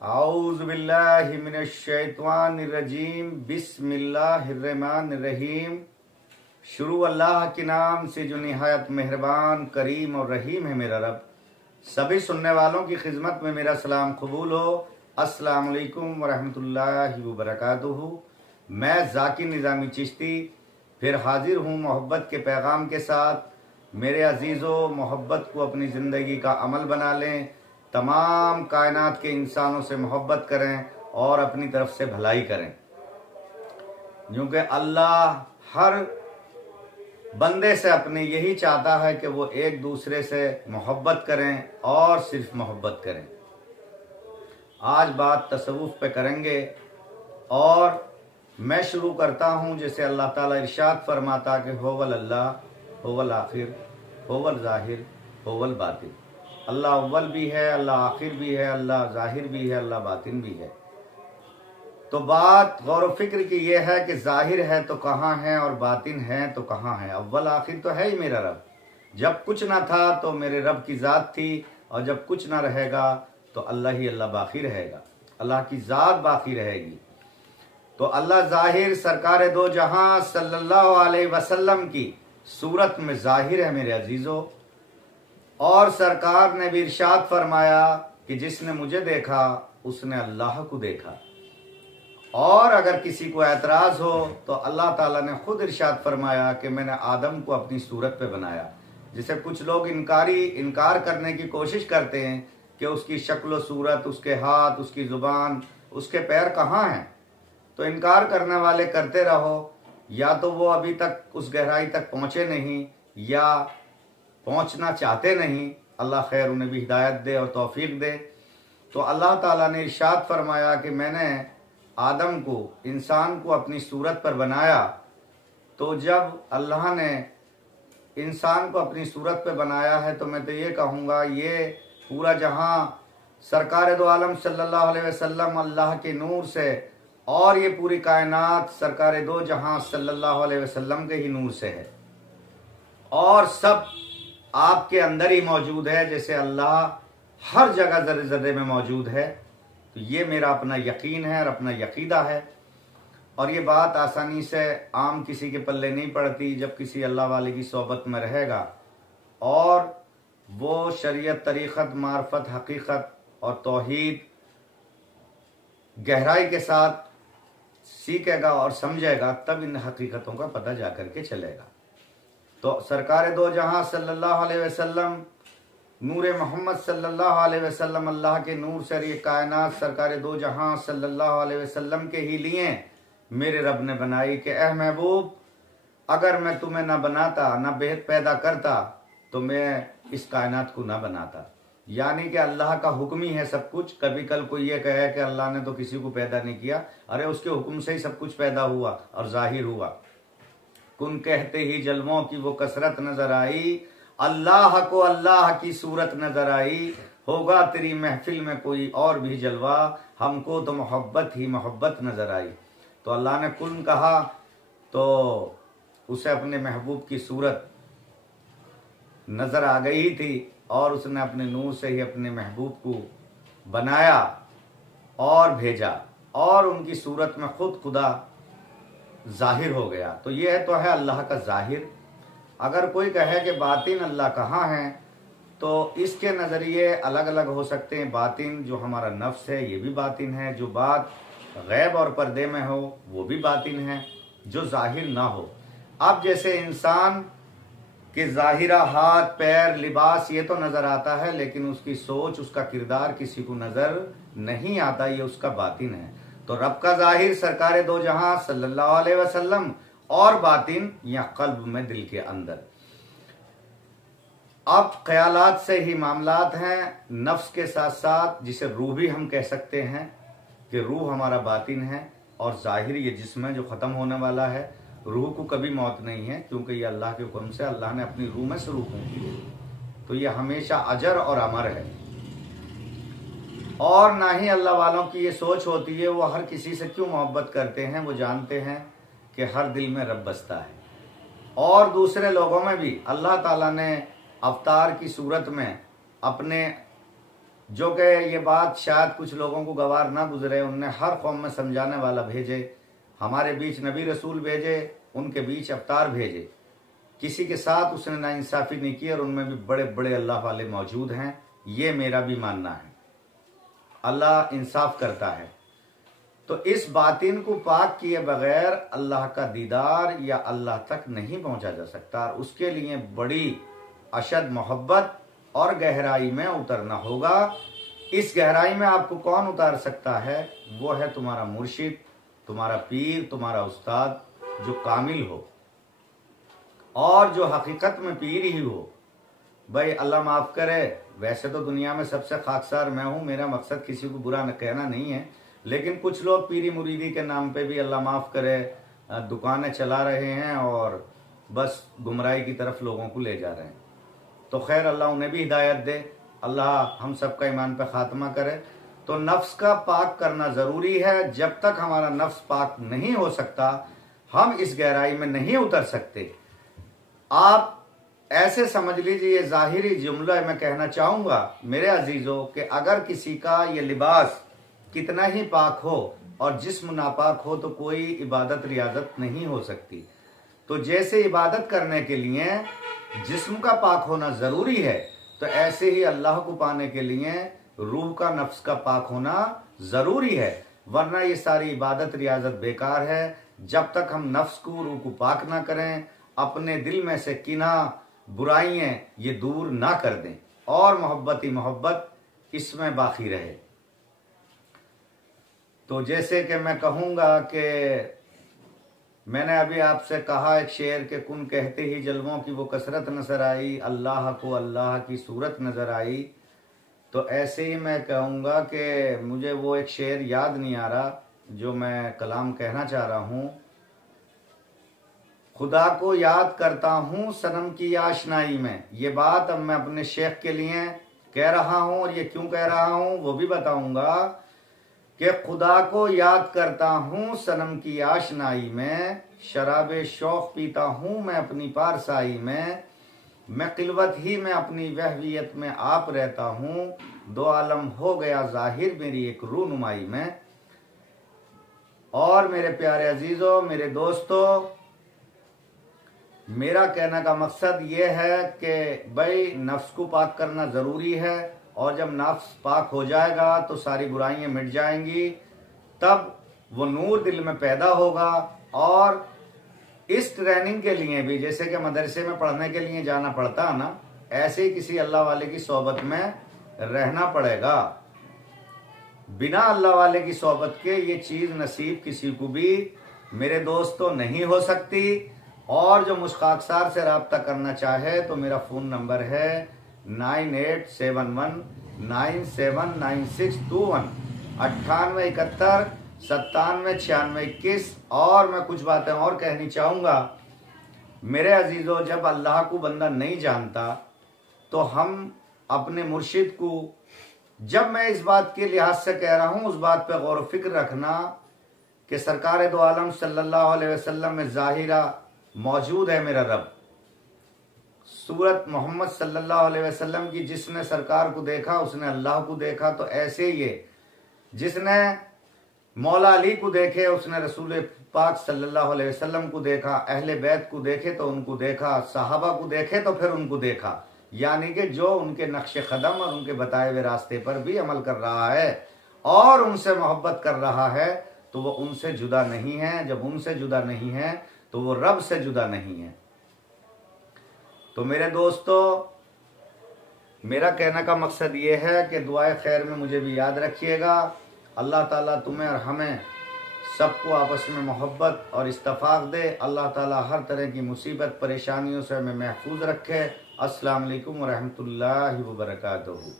औज़ुबिल्लाहि मिनश्शैतानिर्रजीम बिस्मिल्लाहिर्रहमानिर्रहीम। शुरू अल्लाह के नाम से जो निहायत मेहरबान करीम और रहीम है मेरा रब। सभी सुनने वालों की खिदमत में मेरा सलाम कबूल हो। अस्सलाम वालेकुम वरहमतुल्लाहि वबरकातुहू। मैं ज़ाकिर निज़ामी चिश्ती फिर हाजिर हूँ मोहब्बत के पैगाम के साथ। मेरे अजीज़ों, मोहब्बत को अपनी ज़िंदगी का अमल बना लें, तमाम कायनात के इंसानों से मोहब्बत करें और अपनी तरफ से भलाई करें, क्योंकि अल्लाह हर बंदे से अपने यही चाहता है कि वो एक दूसरे से मोहब्बत करें और सिर्फ मोहब्बत करें। आज बात तसव्वुफ पे करेंगे और मैं शुरू करता हूँ जैसे अल्लाह ताला इरशाद फरमाता कि होवल अल्लाह, होवल आखिर, होवल ज़ाहिर, होवल बातिन। अल्लाह अव्वल भी है, अल्लाह आखिर भी है, अल्लाह ज़ाहिर भी है, अल्लाह बातिन भी है। तो बात गौर व फिक्र की यह है कि ज़ाहिर है तो कहाँ है और बातिन है तो कहाँ है। अव्वल आखिर तो है ही मेरा रब। जब कुछ ना था तो मेरे रब की ज़ात थी, और जब कुछ ना रहेगा तो अल्लाह ही अल्लाह बाकी रहेगा, अल्लाह की ज़ात बाकी रहेगी। तो अल्लाह ज़ाहिर सरकार दो जहां सल्लल्लाहु अलैहि वसल्लम की सूरत में ज़ाहिर है मेरे अजीज़ों। और सरकार ने भी इरशाद फरमाया कि जिसने मुझे देखा उसने अल्लाह को देखा। और अगर किसी को एतराज़ हो तो अल्लाह ताला ने खुद इरशाद फरमाया कि मैंने आदम को अपनी सूरत पे बनाया। जिसे कुछ लोग इनकार करने की कोशिश करते हैं कि उसकी शक्ल सूरत, उसके हाथ, उसकी ज़ुबान, उसके पैर कहाँ हैं। तो इनकार करने वाले करते रहो, या तो वो अभी तक उस गहराई तक पहुँचे नहीं या पहुँचना चाहते नहीं। अल्लाह खैर उन्हें भी हिदायत दे और तौफीक दे। तो अल्लाह ताला ने इरशाद फरमाया कि मैंने आदम को, इंसान को अपनी सूरत पर बनाया। तो जब अल्लाह ने इंसान को अपनी सूरत पर बनाया है तो मैं तो ये कहूँगा ये पूरा जहां सरकार दो आलम सल्लल्लाहु अलैहि वसल्लम अल्लाह के नूर से, और ये पूरी कायनात सरकार दो जहां सल्लल्लाहु अलैहि वसल्लम के ही नूर से है, और सब आपके अंदर ही मौजूद है। जैसे अल्लाह हर जगह ज़र्रे ज़र्रे में मौजूद है। तो ये मेरा अपना यकीन है और अपना यकीदा है। और ये बात आसानी से आम किसी के पल्ले नहीं पड़ती। जब किसी अल्लाह वाले की सोबत में रहेगा और वो शरीयत, तरीक़त, मार्फत, हकीकत और तौहीद गहराई के साथ सीखेगा और समझेगा, तब इन हकीकतों का पता जा कर के चलेगा। तो सरकार दो जहां सल्लल्लाहु अलैहि वसल्लम, नूर मोहम्मद सल्लल्लाहु अलैहि वसल्लम, अल्लाह के नूर से ये कायनात सरकार दो जहां सल्लल्लाहु अलैहि वसल्लम के ही लिए मेरे रब ने बनाई कि ए महबूब, अगर मैं तुम्हें ना बनाता, ना बेहद पैदा करता, तो मैं इस कायनात को ना बनाता। यानी कि अल्लाह का हुक्म ही है सब कुछ। कभी कल कोई ये कहे कि अल्लाह ने तो किसी को पैदा नहीं किया, अरे उसके हुक्म से ही सब कुछ पैदा हुआ और जाहिर हुआ। कुन कहते ही जलवों की वो कसरत नजर आई, अल्लाह को अल्लाह की सूरत नजर आई। होगा तेरी महफिल में कोई और भी जलवा, हमको तो मोहब्बत ही मोहब्बत नजर आई। तो अल्लाह ने कुन कहा तो उसे अपने महबूब की सूरत नजर आ गई थी, और उसने अपने नूर से ही अपने महबूब को बनाया और भेजा, और उनकी सूरत में खुद खुदा जाहिर हो गया। तो यह तो है अल्लाह का जाहिर। अगर कोई कहे कि बातिन अल्लाह कहाँ है, तो इसके नज़रिए अलग अलग हो सकते हैं। बातिन जो हमारा नफ्स है ये भी बातिन है, जो बात गैब और पर्दे में हो वो भी बातिन है, जो जाहिर ना हो। अब जैसे इंसान के ज़ाहिरा हाथ, पैर, लिबास ये तो नज़र आता है, लेकिन उसकी सोच, उसका किरदार किसी को नज़र नहीं आता, ये उसका बातिन है। तो रब का जाहिर सरकार दो जहां सल्लल्लाहु अलैहि वसल्लम, और बातिन या कल्ब में, दिल के अंदर। अब ख्यालात से ही मामलात हैं, नफ्स के साथ साथ, जिसे रूह भी हम कह सकते हैं कि रूह हमारा बातिन है, और जाहिर ये जिस्म है जो ख़त्म होने वाला है। रूह को कभी मौत नहीं है, क्योंकि ये अल्लाह के हुक्म से अल्लाह ने अपनी रूह में से रूह फूंकी है। तो ये हमेशा अजर और अमर है। और ना ही अल्लाह वालों की ये सोच होती है, वो हर किसी से क्यों मोहब्बत करते हैं। वो जानते हैं कि हर दिल में रब बसता है। और दूसरे लोगों में भी अल्लाह ताला ने अवतार की सूरत में अपने जो कि ये बात शायद कुछ लोगों को गवार ना गुजरे, उनने हर कौम में समझाने वाला भेजे, हमारे बीच नबी रसूल भेजे, उनके बीच अवतार भेजे, किसी के साथ उसने नाइंसाफ़ी नहीं की और उनमें भी बड़े बड़े अल्लाह वाले मौजूद हैं। ये मेरा भी मानना है, अल्लाह इंसाफ करता है। तो इस बातिन को पाक किए बगैर अल्लाह का दीदार या अल्लाह तक नहीं पहुंचा जा सकता, और उसके लिए बड़ी अशद मोहब्बत और गहराई में उतरना होगा। इस गहराई में आपको कौन उतार सकता है? वो है तुम्हारा मुर्शिद, तुम्हारा पीर, तुम्हारा उस्ताद, जो कामिल हो और जो हकीकत में पीर ही हो। भाई अल्लाह माफ़ करे, वैसे तो दुनिया में सबसे खाकसार मैं हूँ, मेरा मकसद किसी को बुरा न कहना नहीं है, लेकिन कुछ लोग पीरी मुरीदी के नाम पे भी अल्लाह माफ़ करे दुकानें चला रहे हैं और बस गुमराही की तरफ लोगों को ले जा रहे हैं। तो खैर अल्लाह उन्हें भी हिदायत दे, अल्लाह हम सब का ईमान पे खात्मा करे। तो नफ्स का पाक करना ज़रूरी है। जब तक हमारा नफ्स पाक नहीं हो सकता, हम इस गहराई में नहीं उतर सकते। आप ऐसे समझ लीजिए, ये ज़ाहिरी जुमला मैं कहना चाहूँगा मेरे अजीज़ों, कि अगर किसी का ये लिबास कितना ही पाक हो और जिस्म नापाक हो तो कोई इबादत रियाजत नहीं हो सकती। तो जैसे इबादत करने के लिए जिस्म का पाक होना ज़रूरी है, तो ऐसे ही अल्लाह को पाने के लिए रूह का, नफ्स का पाक होना ज़रूरी है, वरना ये सारी इबादत रियाजत बेकार है। जब तक हम नफ्स को, रूह को पाक ना करें, अपने दिल में से किना, बुराइयां ये दूर ना कर दें और मोहब्बत ही मोहब्बत इसमें बाकी रहे। तो जैसे कि मैं कहूँगा कि मैंने अभी आपसे कहा एक शेर के कुन कहते ही जलवों की वो कसरत नजर आई, अल्लाह को अल्लाह की सूरत नजर आई। तो ऐसे ही मैं कहूँगा कि मुझे वो एक शेर याद नहीं आ रहा जो मैं कलाम कहना चाह रहा हूँ। खुदा को याद करता हूँ सनम की आशनाई में। ये बात अब मैं अपने शेख के लिए कह रहा हूँ, और ये क्यों कह रहा हूँ वो भी बताऊंगा कि खुदा को याद करता हूँ सनम की आशनाई में, शराबे शौक पीता हूँ मैं अपनी पारसाई में, मैं किलवत ही में अपनी वहवियत में आप रहता हूँ, दो आलम हो गया जाहिर मेरी एक रूनुमाई में। और मेरे प्यारे अजीजों, मेरे दोस्तों, मेरा कहने का मकसद ये है कि भाई नफ्स को पाक करना ज़रूरी है, और जब नफ्स पाक हो जाएगा तो सारी बुराइयां मिट जाएंगी, तब वो नूर दिल में पैदा होगा। और इस ट्रेनिंग के लिए भी, जैसे कि मदरसे में पढ़ने के लिए जाना पड़ता है ना, ऐसे ही किसी अल्लाह वाले की सोबत में रहना पड़ेगा। बिना अल्लाह वाले की सोबत के ये चीज़ नसीब किसी को भी मेरे दोस्तों नहीं हो सकती। और जो मुश्काकसार से रब्ता करना चाहे तो मेरा फ़ोन नंबर है 9871979621 9871979621। और मैं कुछ बातें और कहनी चाहूँगा मेरे अजीज़ों, जब अल्लाह को बंदा नहीं जानता तो हम अपने मुर्शिद को, जब मैं इस बात के लिहाज से कह रहा हूँ उस बात पे गौर फिक्र रखना कि सरकार दो आलम सल्लल्लाहु अलैहि वसल्लम में ज़ाहिरा मौजूद है मेरा रब। सूरत मोहम्मद सल्लल्लाहु अलैहि वसल्लम की जिसने सरकार को देखा उसने अल्लाह को देखा। तो ऐसे ही जिसने मौला अली को देखे उसने रसूल पाक सल्लल्लाहु अलैहि वसल्लम को देखा, अहले बैत को देखे तो उनको देखा, सहाबा को देखे तो फिर उनको देखा। यानी कि जो उनके नक्शे कदम और उनके बताए हुए रास्ते पर भी अमल कर रहा है और उनसे मोहब्बत कर रहा है, तो वो उनसे जुदा नहीं है। जब उनसे जुदा नहीं है तो वो रब से जुदा नहीं है। तो मेरे दोस्तों, मेरा कहने का मकसद ये है कि दुआए खैर में मुझे भी याद रखिएगा। अल्लाह ताला तुम्हें और हमें सबको आपस में मोहब्बत और इत्तेफाक दे। अल्लाह ताला हर तरह की मुसीबत परेशानियों से हमें महफूज रखे। अस्सलाम वालेकुम व रहमतुल्लाहि व बरकातुहू।